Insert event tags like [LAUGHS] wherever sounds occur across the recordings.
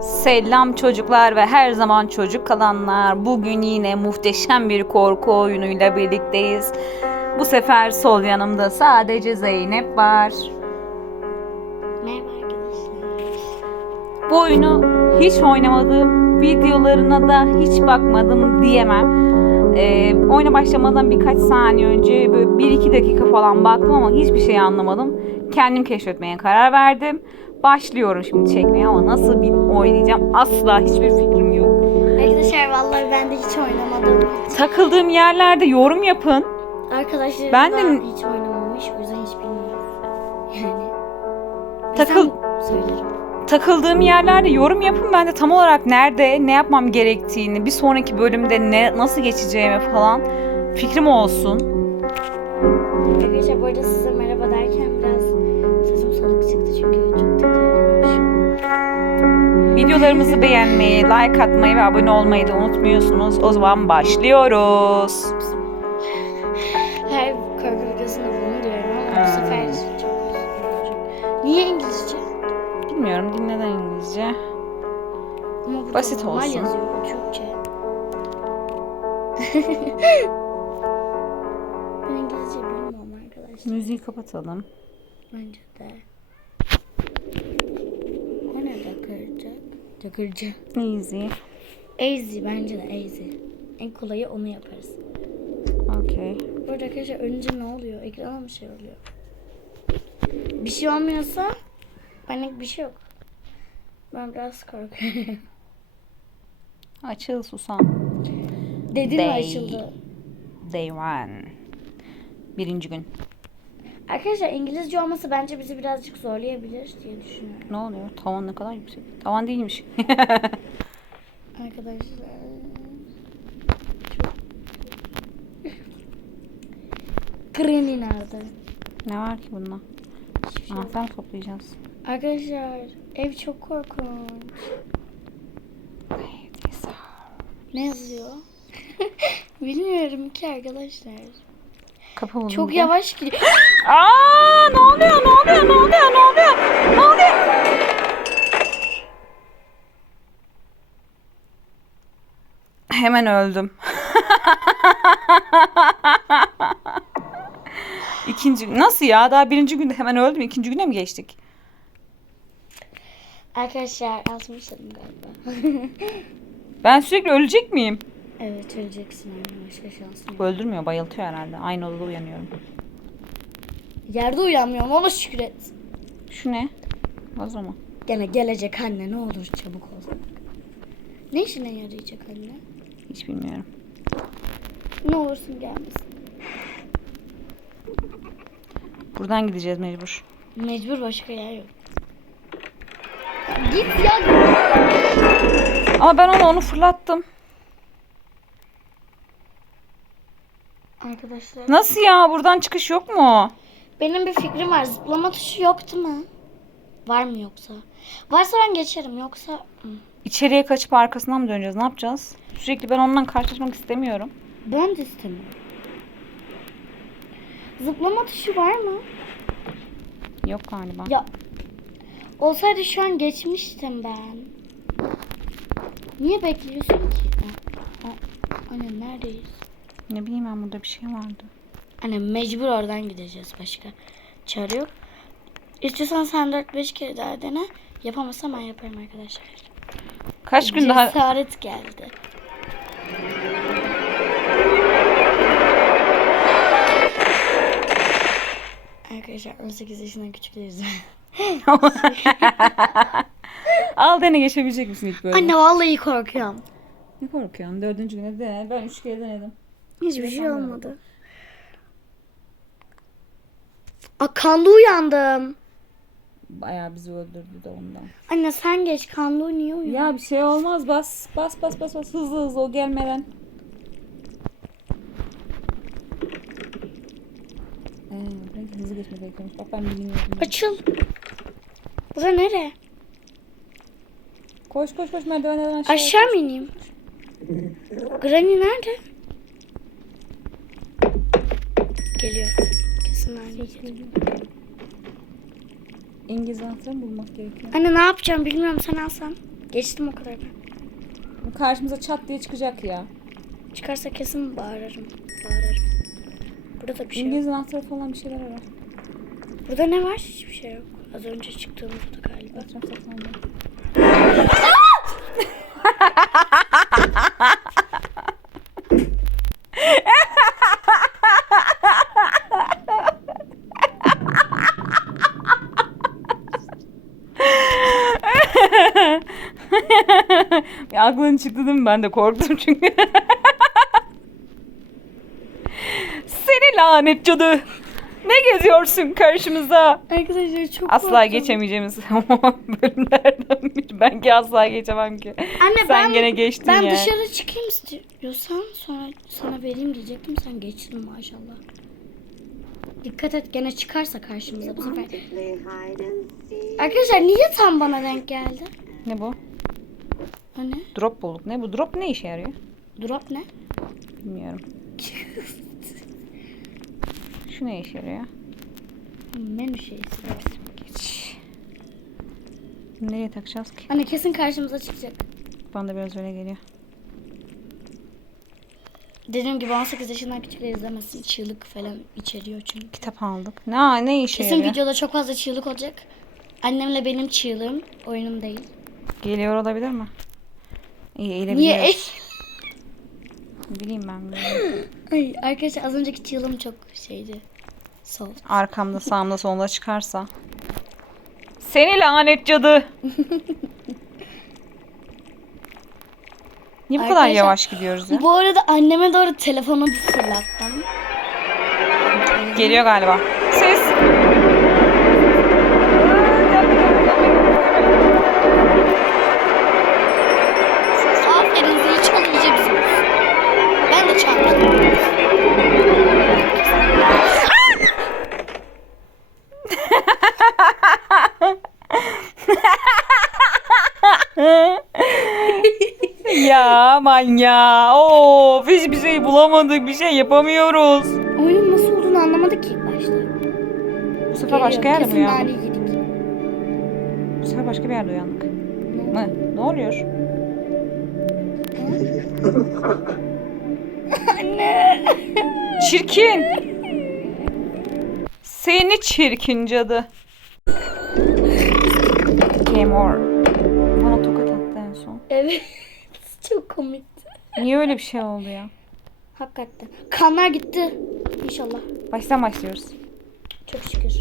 Selam çocuklar ve her zaman çocuk kalanlar. Bugün yine muhteşem bir korku oyunuyla birlikteyiz. Bu sefer sol yanımda sadece Zeynep var. Merhaba arkadaşlar. Bu oyunu hiç oynamadım, videolarına da hiç bakmadım diyemem. Ee, oyuna başlamadan birkaç saniye önce böyle 1-2 dakika falan baktım ama hiçbir şey anlamadım. Kendim keşfetmeye karar verdim. Başlıyorum şimdi çekmeye ama nasıl bir oynayacağım asla hiçbir fikrim yok. Arkadaşlar vallahi ben de hiç oynamadım. Takıldığım yerlerde yorum yapın. Arkadaşlar Ben de- hiç oynamamış o yüzden hiç bilmiyoruz. [LAUGHS] Yani. Takıl- söylerim. Takıldığım yerlerde yorum yapın. Ben de tam olarak nerede, ne yapmam gerektiğini, bir sonraki bölümde ne nasıl geçeceğimi falan fikrim olsun. Arkadaşlar bu arada Videolarımızı beğenmeyi, like atmayı ve abone olmayı da unutmuyorsunuz. O zaman başlıyoruz. Her korku videosunda bunu diyorum ama bu sefer çok uzun olacak. Niye İngilizce? Bilmiyorum din neden İngilizce. Ama Basit olsun. yazıyor Türkçe. [LAUGHS] ben İngilizce bilmiyorum arkadaşlar. Müziği kapatalım. Bence de. O ne takırcı? Takırcı. Easy. Easy bence de easy. En kolayı onu yaparız. Okay. Burada arkadaşlar önce ne oluyor? Ekrana mı şey oluyor? Bir şey olmuyorsa benlik bir şey yok. Ben biraz korkuyorum. [LAUGHS] Açıl susam. Dedin mi Day. açıldı? Day one. Birinci gün. Arkadaşlar İngilizce olması bence bizi birazcık zorlayabilir diye düşünüyorum. Ne oluyor? Tavan ne kadar yüksek. Tavan değilmiş. [LAUGHS] Arkadaşlar. Granny nerede? ne var ki bunda? Hiçbir şey yok. Anahtar toplayacağız. Arkadaşlar ev çok korkunç. Ne yazıyor? [LAUGHS] Bilmiyorum ki arkadaşlar. Kapı bulundu. Çok yavaş [GASPS] gidiyor. Aa, ne oluyor? Ne oluyor? Ne oluyor? Ne oluyor? Ne oluyor? Hemen öldüm. [LAUGHS] İkinci nasıl ya? Daha birinci günde hemen öldüm. İkinci güne mi geçtik? Arkadaşlar asmıştım galiba. [LAUGHS] Ben sürekli ölecek miyim? evet öleceksin anne başka şansın yok. Öldürmüyor, bayıltıyor herhalde. Aynı odada uyanıyorum. Yerde uyanmıyorum ona şükür et. Şu ne? Vazo mu? Gene gelecek anne ne olur çabuk ol. Ne işine yarayacak anne? Hiç bilmiyorum. Ne olursun gelmesin. Buradan gideceğiz mecbur. Mecbur başka yer yok. Git ya. Ama ben onu onu fırlattım. Arkadaşlar. Nasıl ya? Buradan çıkış yok mu? Benim bir fikrim var. Zıplama tuşu yoktu mu? Var mı yoksa? Varsa ben geçerim yoksa... İçeriye kaçıp arkasından mı döneceğiz? Ne yapacağız? Sürekli ben ondan karşılaşmak istemiyorum. Ben de istemiyorum. Zıplama tuşu var mı? Yok galiba. Ya olsaydı şu an geçmiştim ben. Niye bekliyorsun ki? Anne neredeyiz? Ne bileyim ben burada bir şey vardı. Anne mecbur oradan gideceğiz başka. Çare yok. İstiyorsan sen 4-5 kere daha dene. Yapamazsam ben yaparım arkadaşlar. Kaç gün daha... Cesaret geldi. Arkadaşlar 18 yaşından küçük değiliz. [LAUGHS] Al dene geçebilecek misin ilk böyle? Anne vallahi korkuyorum. Ne korkuyorsun? Dördüncü güne dene. Ben üç kere denedim. Hiçbir şey olmadı. Aa, kanlı uyandım. Bayağı bizi öldürdü de ondan. Anne sen geç kanlı niye uyuyor? Ya bir şey olmaz. Bas bas bas bas bas. Hızlı hızlı o gelmeden. Ee, hızlı geçmek gerekiyormuş. Bak ben bilmiyorum. Açıl. Bura nere? Koş koş koş merdivenlerden aşağı. Aşağı mı ineyim? Granny nerede? Geliyor. Nerede? İngiliz anahtarı bulmak gerekiyor. Anne ne yapacağım bilmiyorum sen alsan. Geçtim o kadar. Karşımıza çat diye çıkacak ya. Çıkarsa kesin bağırırım. Bağırırım. Burada da bir şey yok. İngiliz anahtarı falan bir şeyler arar. Burada ne var? Hiçbir şey yok. Az önce çıktığımızda galiba. Etraf saklandı. [LAUGHS] [LAUGHS] aklın çıktı değil mi? Ben de korktum çünkü. Seni lanet cadı. Ne geziyorsun karşımıza? Arkadaşlar çok Asla korktum. geçemeyeceğimiz [LAUGHS] bölümlerden biri. Ben ki asla geçemem ki. Anne Sen ben, gene geçtin ben ya. dışarı çıkayım istiyorsan sonra sana vereyim diyecektim. Sen geçtin maşallah. Dikkat et gene çıkarsa karşımıza bu sefer. Arkadaşlar niye tam bana denk geldi? Ne bu? O ne? Drop bulduk. Ne bu? Drop ne işe yarıyor? Drop ne? Bilmiyorum. [LAUGHS] Şu ne işe yarıyor? Menü şeysi. Geç. Nereye takacağız ki? Anne kesin karşımıza çıkacak. Bana da biraz öyle geliyor. Dediğim gibi 18 yaşından küçükler izlemesin. Çığlık falan içeriyor çünkü. Kitap aldık. Ne ne işe Kesin yarıyor? videoda çok fazla çığlık olacak. Annemle benim çığlığım oyunum değil. Geliyor olabilir mi? İyi eğilebiliyoruz. Niye? Ne bileyim ben. [CLEARS THROAT] Ay arkadaşlar az önceki çığlığım çok şeydi. Soft. Arkamda sağımda solda çıkarsa. Seni lanet cadı. [LAUGHS] Niye bu kadar Arkadaşlar- yavaş gidiyoruz ya? Bu arada anneme doğru telefonu fırlattım. Geliyor galiba. Ya manya. Of hiçbir şey bulamadık. Bir şey yapamıyoruz. Oyunun nasıl olduğunu anlamadık ki ilk başta. Bu sefer başka yerde mi Kesin uyandık? yedik. Bu sefer başka bir yerde uyandık. Ne? Ne oluyor? [LAUGHS] Anne. Çirkin. Seni çirkin cadı. Game over. Bana tokat attı en son. Evet. [LAUGHS] Çok komikti. Niye öyle bir şey oldu ya? Hakikaten. Kanlar gitti. İnşallah. Baştan başlıyoruz. Çok şükür.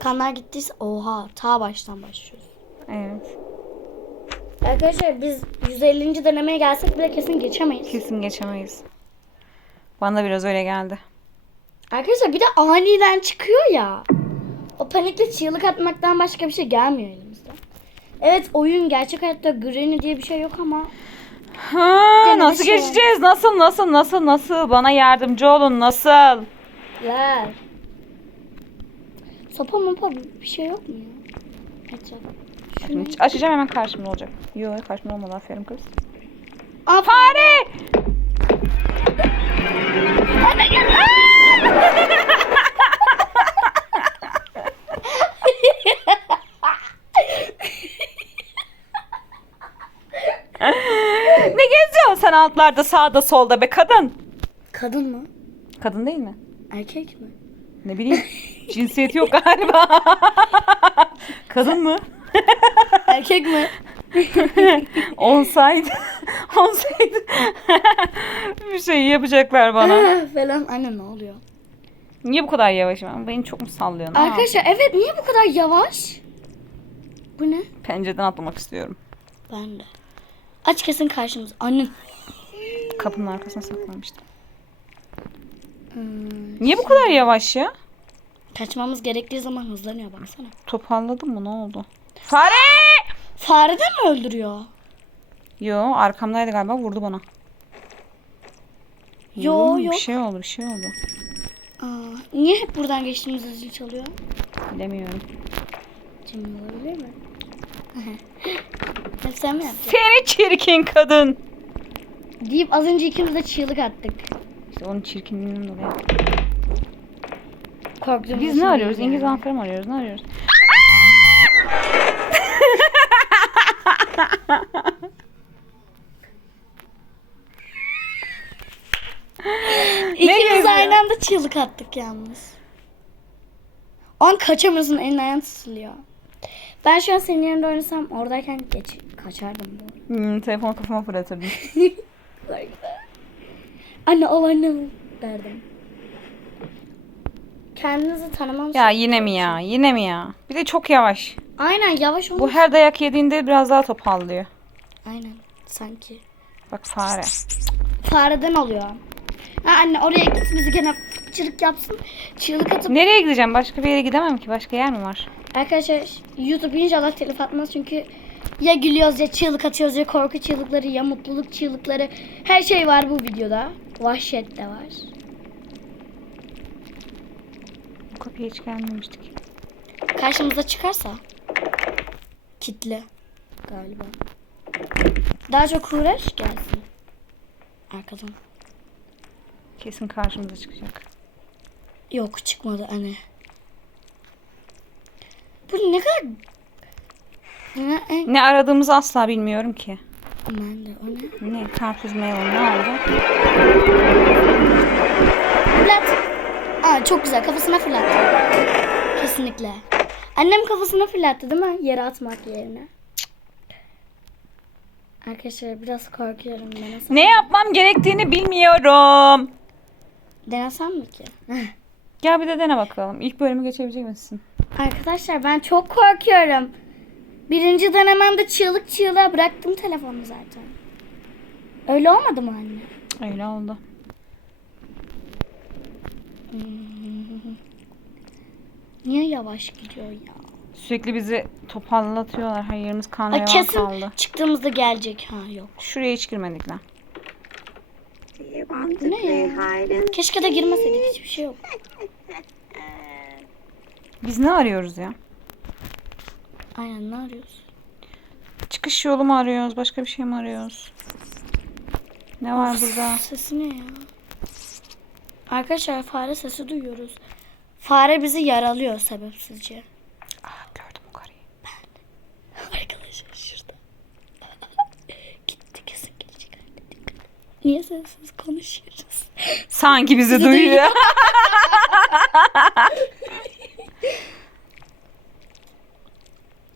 Kanlar gittiyse oha ta baştan başlıyoruz. Evet. Arkadaşlar biz 150. denemeye gelsek bile kesin geçemeyiz. Kesin geçemeyiz. Bana da biraz öyle geldi. Arkadaşlar bir de aniden çıkıyor ya. O panikle çığlık atmaktan başka bir şey gelmiyor elimizden. Evet oyun gerçek hayatta Granny diye bir şey yok ama Ha, Gene nasıl şey- geçeceğiz? Nasıl nasıl nasıl nasıl? Bana yardımcı olun nasıl? ver. Sopa mopa bir şey yok mu ya? Açalım. Şunu. Açacağım hemen karşımda olacak. Yok karşımda olmadı aferin kız. Aa, Fare! ne geziyorsun sen altlarda sağda solda be kadın? Kadın mı? Kadın değil mi? Erkek mi? Ne bileyim. [LAUGHS] Cinsiyeti yok galiba. [LAUGHS] kadın mı? [LAUGHS] Erkek mi? Olsaydı. Olsaydı. bir şey yapacaklar bana. falan. Anne ne oluyor? Niye bu kadar yavaşım? Beni çok mu sallıyorsun? Arkadaşlar evet niye bu kadar yavaş? Bu ne? pencereden atlamak istiyorum. Ben de. Aç kesin karşımız. Anne. Kapının arkasına saklanmıştım. Hmm, Niye bu kadar yavaş ya? kaçmamız gerektiği zaman hızlanıyor baksana. Toparladın mı? Ne oldu? Fare! Fare de mi öldürüyor? Yo arkamdaydı galiba vurdu bana. Yo, Vurdu mu? yok. Bir şey oldu bir şey oldu. Aa, niye hep buradan geçtiğimizde zil çalıyor? Bilemiyorum. Cimri olabilir mi? [LAUGHS] Seni çirkin kadın. Deyip az önce ikimiz de çığlık attık. İşte onun çirkinliğinden dolayı. Korktum. Biz ne arıyoruz? İngiliz Ankara mı arıyoruz? Ne arıyoruz? İkimiz geziyor? aynı anda çığlık attık yalnız. An kaçamıyorsun elin ayağın tutuluyor. Ben şu an senin yerinde oynasam oradayken geç kaçardım. Hmm, telefonu kafama fırlatırdım. [LAUGHS] Anne al anne derdim. Kendinizi tanımam. ya yine mi ya? Yine mi ya? Bir de çok yavaş. Aynen yavaş ol. Bu her dayak yediğinde biraz daha topallıyor. Aynen sanki. Bak fare. Fareden oluyor. Ha anne oraya git bizi gene çığlık yapsın. Çığlık atıp Nereye gideceğim? Başka bir yere gidemem ki. Başka yer mi var? Arkadaşlar YouTube inşallah telif atmaz çünkü ya gülüyoruz ya çığlık atıyoruz ya korku çığlıkları ya mutluluk çığlıkları her şey var bu videoda. Vahşet de var. Bu kapıya hiç gelmemiştik. Karşımıza çıkarsa kitle galiba. Daha çok uğraş gelsin. Arkadan. Kesin karşımıza çıkacak. Yok çıkmadı anne. Bu ne kadar... Ne, en... Ne aradığımızı asla bilmiyorum ki. Ben de o ne? Ne? Karpuz melon ne oldu? Fırlat. Aa çok güzel kafasına fırlattı. Kesinlikle. Annem kafasına fırlattı değil mi? Yere atmak yerine. Arkadaşlar biraz korkuyorum. Denesem, Ne yapmam gerektiğini bilmiyorum. denesem mi ki? Gel bir de dene bakalım. İlk bölümü geçebilecek misin? Arkadaşlar ben çok korkuyorum. Birinci denememde çığlık çığlığa bıraktım telefonu zaten. Öyle olmadı mı anne? Öyle oldu. Niye yavaş gidiyor ya? Sürekli bizi topallatıyorlar. Her yerimiz kan revan kesin kaldı. çıktığımızda gelecek. Ha yok. Şuraya hiç girmedik lan. Ne ya? Keşke de girmeseydik hiçbir şey yok. [LAUGHS] Biz ne arıyoruz ya? Aynen ne arıyoruz? Çıkış yolu mu arıyoruz? Başka bir şey mi arıyoruz? Ne var burada? Sesi ne ya? Arkadaşlar fare sesi duyuyoruz. Fare bizi yaralıyor sebepsizce. Aa, gördüm o karıyı. Arkadaşlar şurada. [LAUGHS] Gitti kesin gelecek. Niye sessiz konuşuyoruz? Sanki bizi duyuyor. Karpuz [LAUGHS]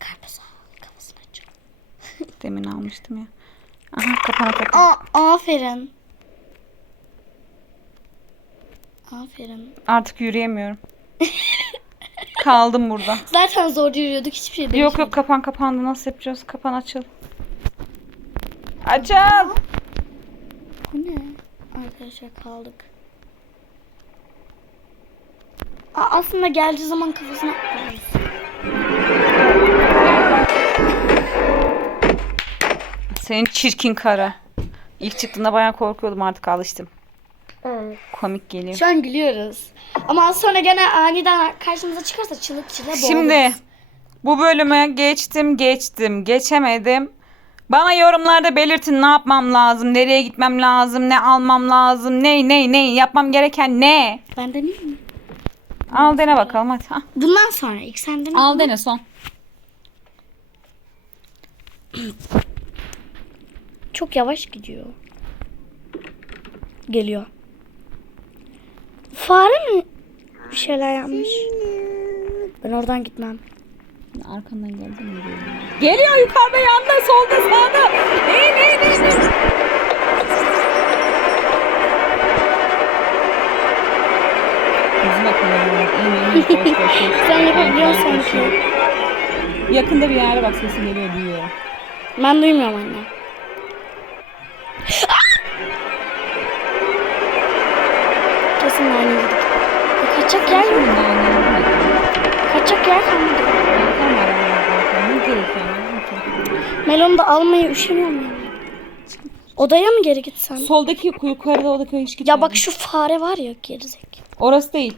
al kafasını. Demin almıştım ya. Aha kapana. Aa, aferin. Aferin. Artık yürüyemiyorum. Kaldım burada. Zaten zor yürüyorduk hiçbir şey değişmedi. Yok yok kapan kapandı. Nasıl yapacağız? Kapan açıl. Açıl. Bu ne? Arkadaşlar kaldık. Aa, aslında geldiği zaman kafasına atlıyoruz. Senin çirkin karı. İlk çıktığında bayağı korkuyordum artık alıştım. Evet. Komik geliyor. Şu an gülüyoruz. Ama az sonra gene aniden karşımıza çıkarsa çığlık çığlığa boğuluruz. Şimdi bu bölüme geçtim geçtim geçemedim. Bana yorumlarda belirtin ne yapmam lazım, nereye gitmem lazım, ne almam lazım, ne ne ne yapmam gereken ne? Ben deneyeyim mi? Al dene bakalım hadi. Hah. Bundan sonra ilk sen dene. Al dene son. Çok yavaş gidiyor. Geliyor. Fare mi bir şeyler yapmış? Ben oradan gitmem. Arkandan geldi mi? Geliyor yukarıda yanda solda sağda. Ne ne ne ne? [LAUGHS] Sen yapabiliyorsun sanki. Yakında bir yere bak sesi geliyor duyuyorum. Ben duymuyorum anne. Kesin aynı yedik. Ya kaçacak yer yok. Kaçacak yer kalmadı. Melonu da almaya üşeniyorum yani. Odaya mı geri gitsem? Soldaki yukarıda odaki hiç gitmedi. Ya bak şu fare var ya gerizek. Orası değil.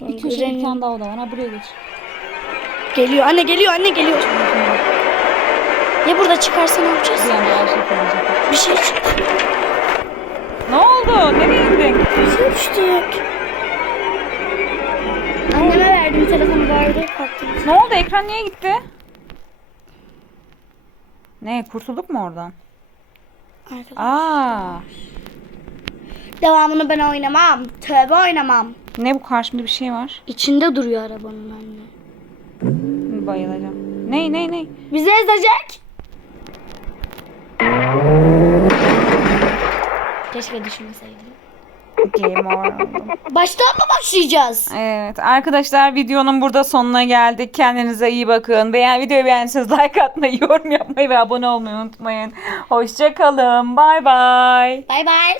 Tamam, Bir köşede bir tane daha oda var. Ha buraya geç. Geliyor anne geliyor anne geliyor. Ya burada çıkarsa ne yapacağız? Bir anda her şey kalacak. Bir şey çıktı. Ne oldu? Nereye indin? Bir şey düştük. Anneme verdim telefonu vardı kalktım. Ne oldu? Ekran niye gitti? Ne? Kurtulduk mu oradan? Arkadaşlar. Aa. Devamını ben oynamam. Tövbe oynamam. Ne bu karşımda bir şey var. İçinde duruyor arabanın anne. Bayılacağım. Ne ne ne? Bizi ezecek. Keşke düşünmeseydim. Game over. Baştan mı başlayacağız? Evet arkadaşlar videonun burada sonuna geldik. Kendinize iyi bakın. Beğen videoyu beğendiyseniz like atmayı, [LAUGHS] yorum yapmayı ve abone olmayı unutmayın. Hoşçakalın. Bay bay. Bay bay.